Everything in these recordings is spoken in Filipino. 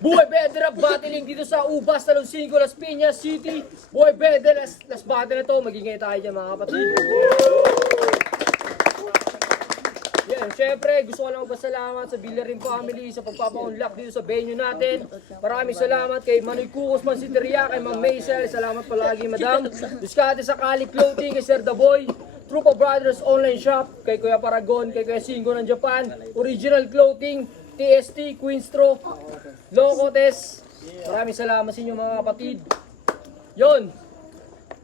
Buhay Bede battling dito sa Ubas, Talon 5, Las Piñas City. Buhay Bede, last battle na to. Magingay tayo dyan mga kapatid. Yan, syempre gusto ko lang magpasalamat sa Villarin family sa pagpapa-unlock dito sa venue natin. Maraming salamat kay Manoy Kukus, Mansiteria, kay Ma'am Maisel. Salamat palagi, Madam. Diskarte sa Kali Clothing, kay Sir Daboy. Trupa Brothers Online Shop, kay Kuya Paragon, kay Kuya Singo ng Japan. Original Clothing, TST, Queenstro, Locotes. Maraming salamat sa inyo mga kapatid. Yon,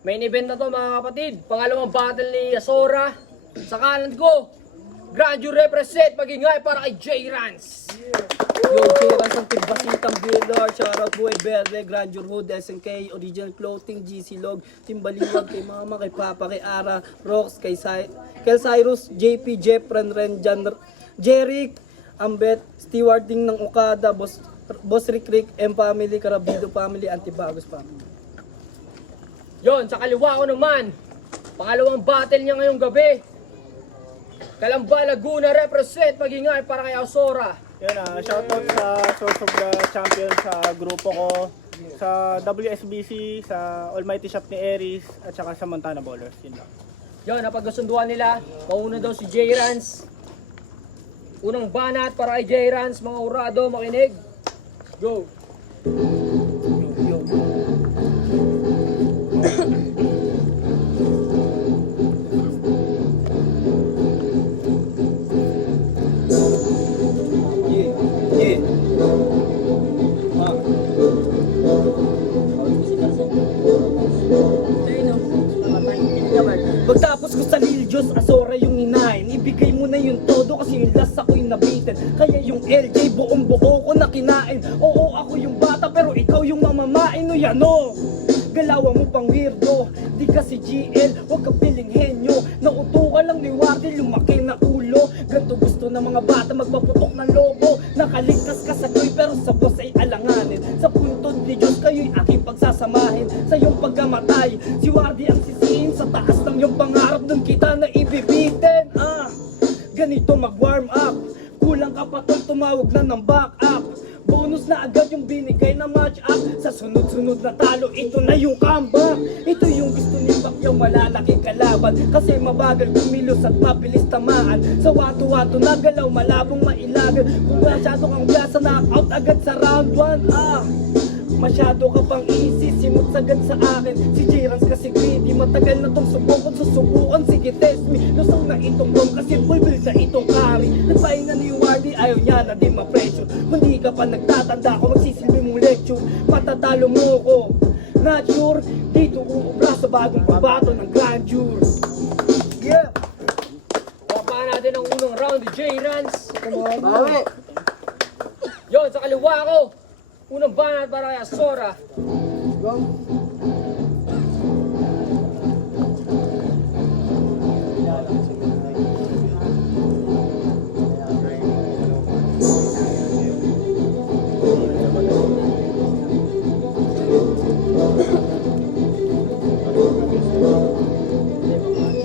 main event na to mga kapatid. Pangalawang battle ni Asora. Sa kanan ko, Grandeur represent, magingay para kay J-Rans. Yo, J-Rans ang tigbasitang builder. Shoutout Buhay Berde, Grandeur Hood, SNK, Original Clothing, GC Log, Timbaliwag, kay Mama, kay Papa, kay Ara, Rox, kay Cyrus, JP, Jeff, Ren, Jeric, Ambet, Stewarding ng Okada, Boss Rick, M Family, Carabido Family, Antibagos Family. Yon, sa kaliwa ko naman, pangalawang battle niya ngayong gabi. Kalamba Laguna represent, magingay para kay Asora. Yan shoutout sa Source of the Champion sa grupo ko, sa WSBC, sa Almighty Shop ni Aries, at saka sa Montana Ballers. Yun lang. Yon, napagkasunduan nila, mauna daw si J-Rans. Unang banat para kay J-Rans, mga urado, makinig. Go! Pagtapos ko sa Lil Diyos, Asora yung hinahin. Ibigay mo na yung todo kasi yung last ako'y nabitin. Kaya yung LJ buong buo ko na kinain. Oo, ako yung bata pero ikaw yung mamamain. O yan o, galawa mo pang weirdo. Di kasi GL, huwag ka piling henyo. Nauto ka lang ni Wardy, lumaki na ulo. Ganto gusto ng mga bata magpaputok ng lobo. Nakaligtas ka sa joy pero sa boss ay alanganin. Sa puntod ni Diyos kayo'y aking pagsasamahin. Sa iyong pagkamatay, si Wardy ang sisihin. Sa taas ng iyong pangarap dun kita na ibibitin. Ganito mag-warm up. Kulang ka pa tol, tumawag na ng back up. Bonus na agad yung binigay na match up. Sa sunod-sunod na talo, ito na yung comeback. Ito yung gusto ni Pacquiao, malalaking kalaban. Kasi mabagal kumilos at mabilis tamaan. Sa wato-wato na galaw, malabong mailagan. Kung masyado kang blasa, knockout agad sa round 1. Masyado ka pang easy, simot sagad sa akin. Si J-Rans kasi greedy, matagal na tong susubukan. Sige test me, lusong na itong bomb kasi bulbil na itong carry. Nagpahinga ni Wardy, ayaw niya na di ma-pressure. Kung di ka pa nagtatanda ko, magsisilbi mong lecture. Matatalo mo ko, not sure. Dito uubra sa bagong pambato ng Grandeur. Yeah! Wapa natin ang unang round ni J-Rans. Bawi! Yon, sa kaliwa ko, unang banat para kay Asora.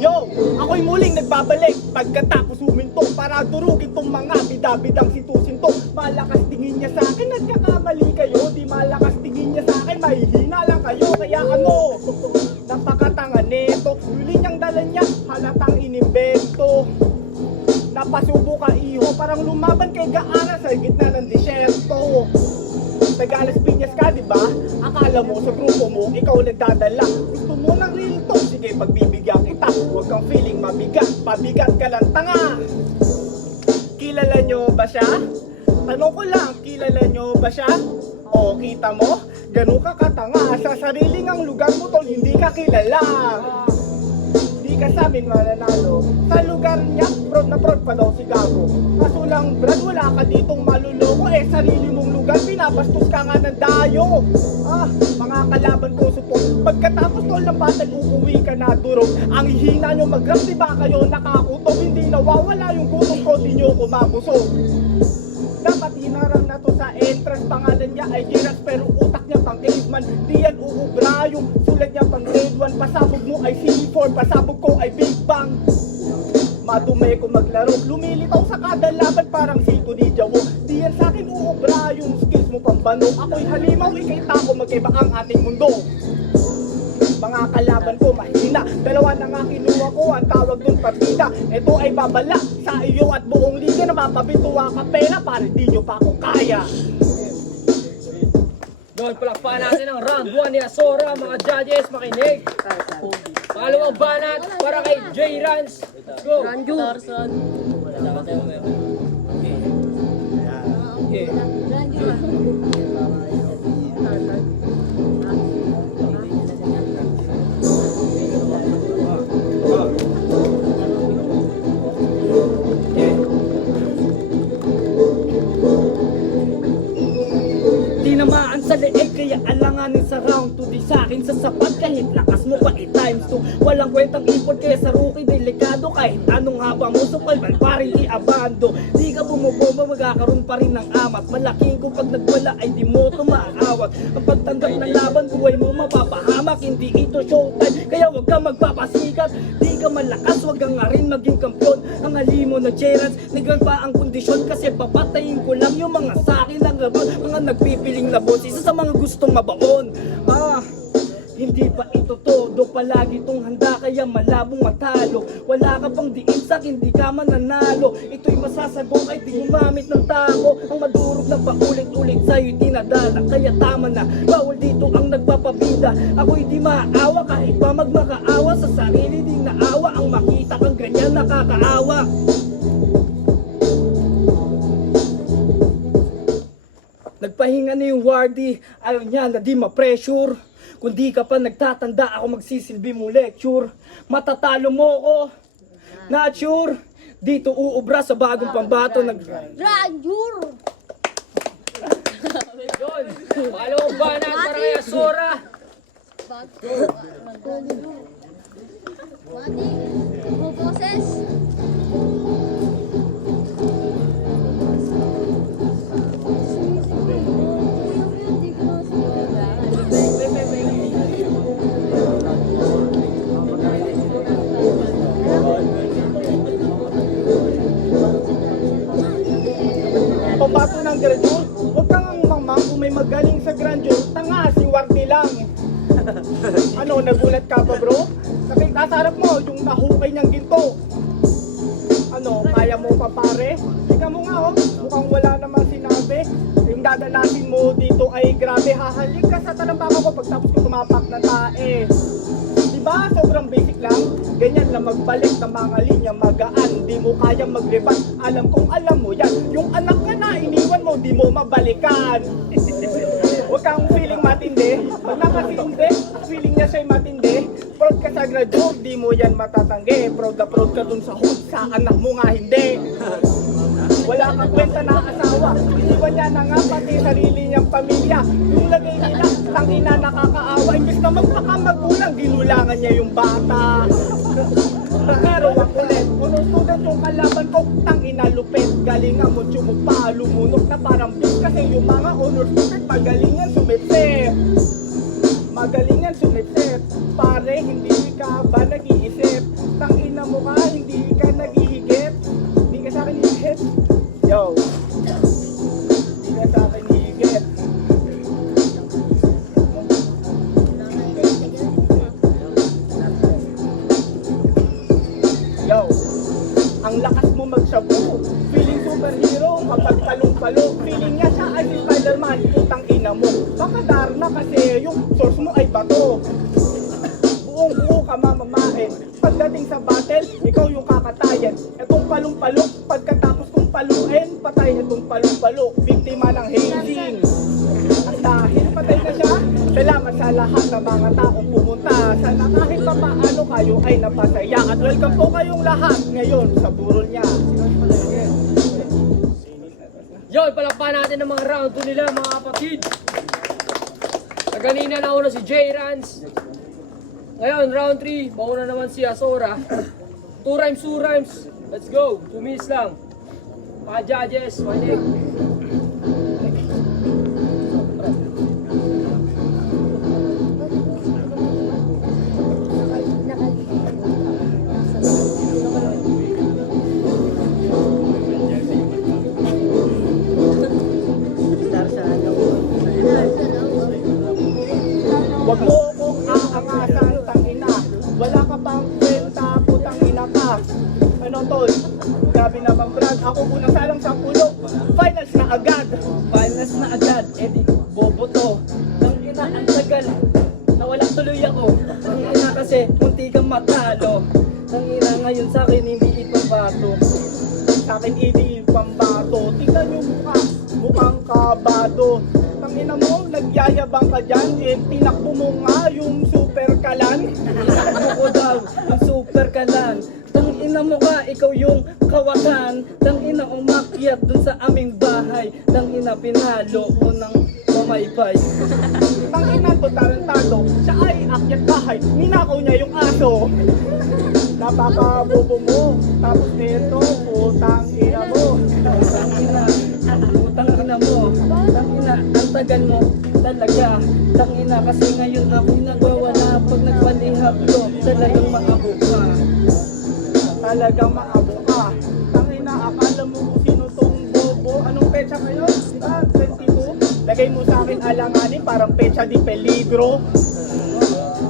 Yo! Ako'y muling nagbabalik pagkatapos huminto para durugin tong mga bidabidang situsin to. Malakas tingin niya sa akin, nagkakamali kayo. Di malakas tingin niya sa akin, mahihina lang kayo. Kaya ano, napakatanga nito. Huli niyang dala niya, halatang inimbento. Napasubo ka iho, parang lumaban kay Gaara sa gitna ng disyerto. Taga Las Piñas ka, di ba? Akala mo sa grupo mo, ikaw nagdadala. Gusto mo ng real talk, sige pagbibigyan kita. Huwag kang feeling mabigat, pabigat ka lang tanga. Kilala nyo ba siya? Tanong ko lang, kilala nyo ba siya? O kita mo, ganun ka katanga. Sa sariling ang lugar mo tol, hindi ka kilala. Di ka sabing mananalo. Sa lugar niya, prod na prod pa daw si Gago. Kaso lang brad, wala ka ditong maluloko. Sarili mong lugar, pinabastos ka nga ng dayo. Mga kalaban ko support. Pagkatapos tol ng battle, uuwi ka na durog. Ang hihina nyo mag-rap, di ba kayo nakakutob? Hindi nawawala yung gutom ko, di nyo kumabusog. Dapat hinarang na to sa entrance. Pangalan niya ay J-Rans pero utak niya pang caveman. Di yan uubra, yung sulat niya pang grade 1. Pasabog mo ay C4, pasabog ko ay Big Bang. Madumi ko maglaro, lumilitaw sa kada laban parang si Tony Jawo. Di yan sa'kin uubra, yung skills mo pambano. Ako'y halimaw, ika'y tao, magkaiba ang ating mundo. Mga kalaban ko mahina, dalawa na nga kinuha ko, ang tawag dun partida. Ito ay babala sa iyo at buong liga na mapabituwa ka pera para di nyo pa ako kaya. Doon, palakpakan natin ang round 1 ni Azora, mga judges, makinig. Pangalawang banat para kay J. Rans. Let's go. Tinamaan sa leeg kaya alanganin sa round 2. Di sa'kin sa sapat kahit lakas mo pa i-times 2. Walang kwentang ipon kaya sa rookie delikado. Kahit anong haba mo supal man paring i-abando. Di ka bumubomba magkakaroon pa rin ng amat. Malaking ko pag nagwala ay di mo ito maaawat. Ang pagtanggap ng laban buhay mo mapapahamak. Hindi ito showtime kaya wag ka magpapasikat. Di ka malakas wag kang nga rin maging kampiyon. Ang halimo na J-Rans nagwan pa ang kondisyon. Kasi papatayin ko lang yung mga sakin ng gabon. Mga nagpipiling labos, isa sa mga gustong mabaon. Hindi pa ito todo, palagi tong handa kaya malabong matalo. Wala ka pang diinsak, hindi ka mananalo. Ito'y masasagong ay di gumamit ng tako. Ang madurog na paulit-ulit sa'yo'y dinadala. Kaya tama na, bawal dito ang nagpapabida. Ako'y di maawa kahit pa magmakaawa. Sa sarili ding naawa, ang makita kang ganyan nakakaawa. Nagpahinga na yung wardy, ayaw niya na di ma-pressure. Kung di ka pa nagtatanda, ako magsisilbi mo lecture. Matatalo mo ko, not sure. Dito uubra sa bagong pambato. Grandeur! Doon, pangalawang banat para kay Azora. Mati, boses. Pambato ng grandeur, huwag kang ang mama kung may magaling sa grandeur, tanga si Wardy lang. Ano, nagulat ka ba bro? Nakita sa harap mo yung nahukay niyang ginto. Ano, kaya mo pa pare? Tika mo nga oh, mukhang wala namang sinabi. Yung dadalasin mo dito ay grabe, hahalik ka sa talampakan ko pagtapos ko tumapak na tae. Diba? Sobrang basic lang. Ganyan lang magbalik ng mga linya magaan. Di mo kaya maglipat. Alam kong alam mo yan. Yung anak ka na iniwan mo, di mo mabalikan. Huwag kang feeling matindi. Pag nakasindi, feeling niya siya'y matindi. Proud ka sa graduate, di mo yan matatanggi. Proud na proud ka dun sa hood, sa anak mo nga hindi. Wala kang kwenta na asawa. Iniwan niya na nga pati sarili niyang pamilya. Yung lagay nila, tangina nakakaawa. Imbis na magpakamagulang, ginulangan niya yung bata. Pero ang ulit, puno student yung kalaban ko, tangina lupit. Galingan mo, pa, lumunok na parang bis. Kasi yung mga honor student, magalingan sumipsip. Magalingan sumipsip. Pare, hindi ka ba nag-iisip? Tangina mo ka, hindi ka nag-ihigit. Hindi ka sa akin hihigit. Yo, hindi ka sa akin hihigit. Yo, ang lakas mo magsabu. Feeling superhero kapag palong-palong. Feeling niya siya ay si Spider-Man. Putang ina mo. Baka darna kasi yung source mo ay bato. Buong buo ka mamamain. Pagdating sa battle, ikaw yung kakatayan. Etong palong-palok, pagkatapos kong paluin, patay itong palong-palok. Biktima ng hazing. At dahil patay na siya, salamat sa lahat ng mga taong pumunta. Sana kahit pa paano kayo ay napasaya. At welcome po kayong lahat ngayon sa burol niya. Yun, palakpakan natin ang mga round 2 nila, mga kapatid. Sa kanina nauna si J. Rans. Ngayon, round 3, mauna naman si Azora. 2 rhymes, 2 rhymes. Let's go. 2 minutes lang. Mga judges, makinig. kasi munti kang matalo. Tangina ngayon sa akin hindi ipabato. Sa akin hindi pambato. Tingnan yung mukha, mukhang kabado. Tangina mo, nagyayabang ka dyan. Eh, tinakbo mo nga yung super kalan. Tinakbo ko daw yung super kalan. Tangina mo ka, ikaw yung kawatan. Tangina umakyat dun sa aming bahay. Tangina pinalo ko ng mamaypay. Tangina to, tarantado. Siya ay akyat bahay. Ninakaw niya yung aso. Napakabobo mo. Tapos eto, putang ina mo. Tangina, putang ina mo. Tangina, ang tagal mo talaga. Tangina kasi ngayon ako'y nagwawala. Pag nagpalihap ko, talagang maabo ka. Talagang maabo ka. Tangina, akala mo kung sino tong bobo. Anong petsa ngayon? 22? Lagay mo sa akin alanganin, parang petsa di peligro.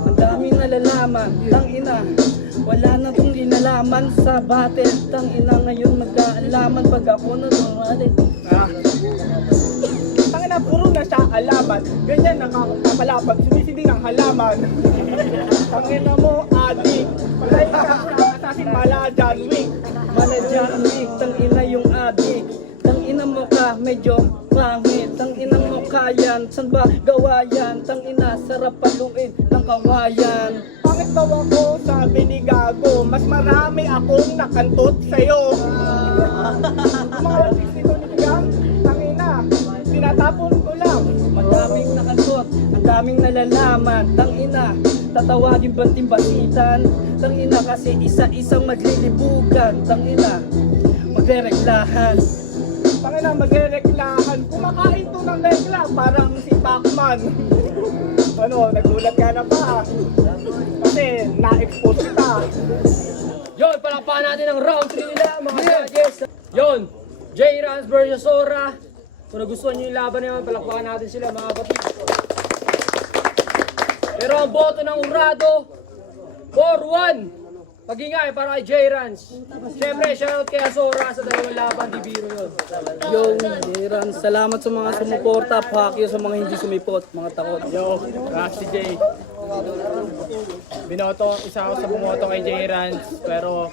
Ang daming nalalaman, tangina. Wala na tong linalaman sa battle. Tangina ngayon magkaalaman pag ako nanungalit. Tangina, puro na siya alaman. Ganyan nakakapalapag, sumisindi ng halaman. Tangina mo, adik. Palay ka sa asasin mala John Wick. Manager week, tangina yung adik. Tangina mo ka, medyo pangit. Tangina mo kayan, san ba gawa yan? Tangina, sarap paluin ng kawayan. Pangit daw ako, sabi ni Gago. Mas marami akong nakantot sa'yo. Mga 62 ni Gang, tangina, tinatapon ko lang. Madaming nakasot, ang daming nalalaman. Tangina, tatawagin bang timbasitan? Tangina kasi isa-isang maglilibugan. Tangina, magrereklahan. Tangina, magrereklahan. Kumakain to ng regla, parang si Pacman. Ano, nagulat ka na ba? Kasi na-expose kita. Yon, palakpakan natin ang round 3 nila, mga judges. Yon, J-Rans versus Sora. Kung nagustuhan nyo yung laban na yun, palakpakan natin sila, mga kapatid. Pero ang boto ng Urado, 4-1. Pag-ingay para kay J-Rans. Siyempre, shoutout kay Sora sa dalawang laban, di biro yun. Yung Jiran, salamat sa mga sumuporta. Pakyo sa mga hindi sumipot, mga takot. Yo, Rusty J. Binoto, isa ako sa bumoto kay J. Rans, pero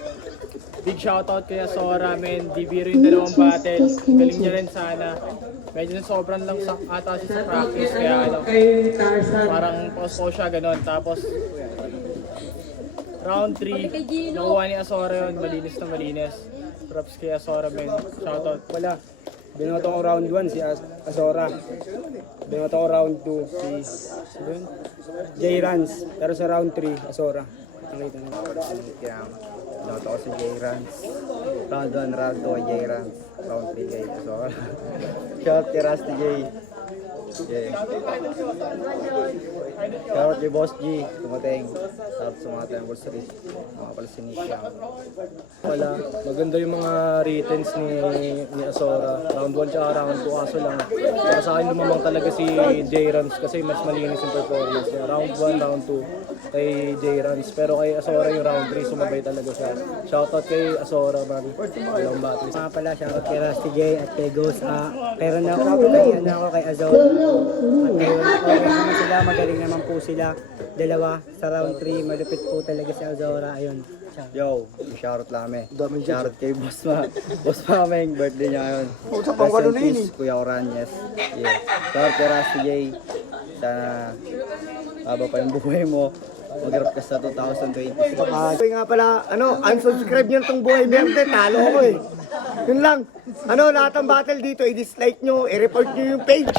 big shoutout kay Sora, men. Di biro yung dalawang battle. Galing niya rin sana. Medyo sobrang lang ata siya sa practice, kaya ano, parang pause siya, ganun. Tapos, round 3, nakuha ni Asora yun, malinis na malinis. Props kay Asora, men. Shoutout. Wala. Binoto ko round 1 si Asora. Binoto ko round 2 si J-Rans. Pero sa round 3, Asora. Nakita na. Binoto ko si J-Rans. Round 1, round 2 J-Rans. Round 3 kay Asora. Shout kay Rusty J. Yeah. Shout kay Boss G. Tumating. Shout sa mga anniversary. Mga palasinisya. Wala. Maganda yung mga returns ni Asora. Round 1 tsaka round 2 kaso lang. Para sa akin lumamang talaga si J-Rans kasi mas malinis yung performance niya. Round 1, round 2 kay J-Rans. Pero kay Asora yung round 3 sumabay talaga siya. Shoutout kay Asora, man. Walang battery. Mga pala, shoutout kay Rusty J at kay Ghost. Pero na ako kay Azor. At ngayon, okay naman sila. Magaling naman po sila. Dalawa sa round 3. Malupit po talaga si Azora. Ayun. Yo, shoutout lang kami. Shoutout kay Boss Ma. Boss Ma, may birthday niya ngayon. Rest in peace, Kuya Oranyes. Yeah. Shoutout kay Rusty J. Sana haba pa yung buhay mo. Mag-rap ka sa 2026. Kaya nga pala, unsubscribe nyo itong Buhay Verde, talo ako eh. Yun lang. Lahat ng battle dito, i-dislike nyo, i-report nyo yung page.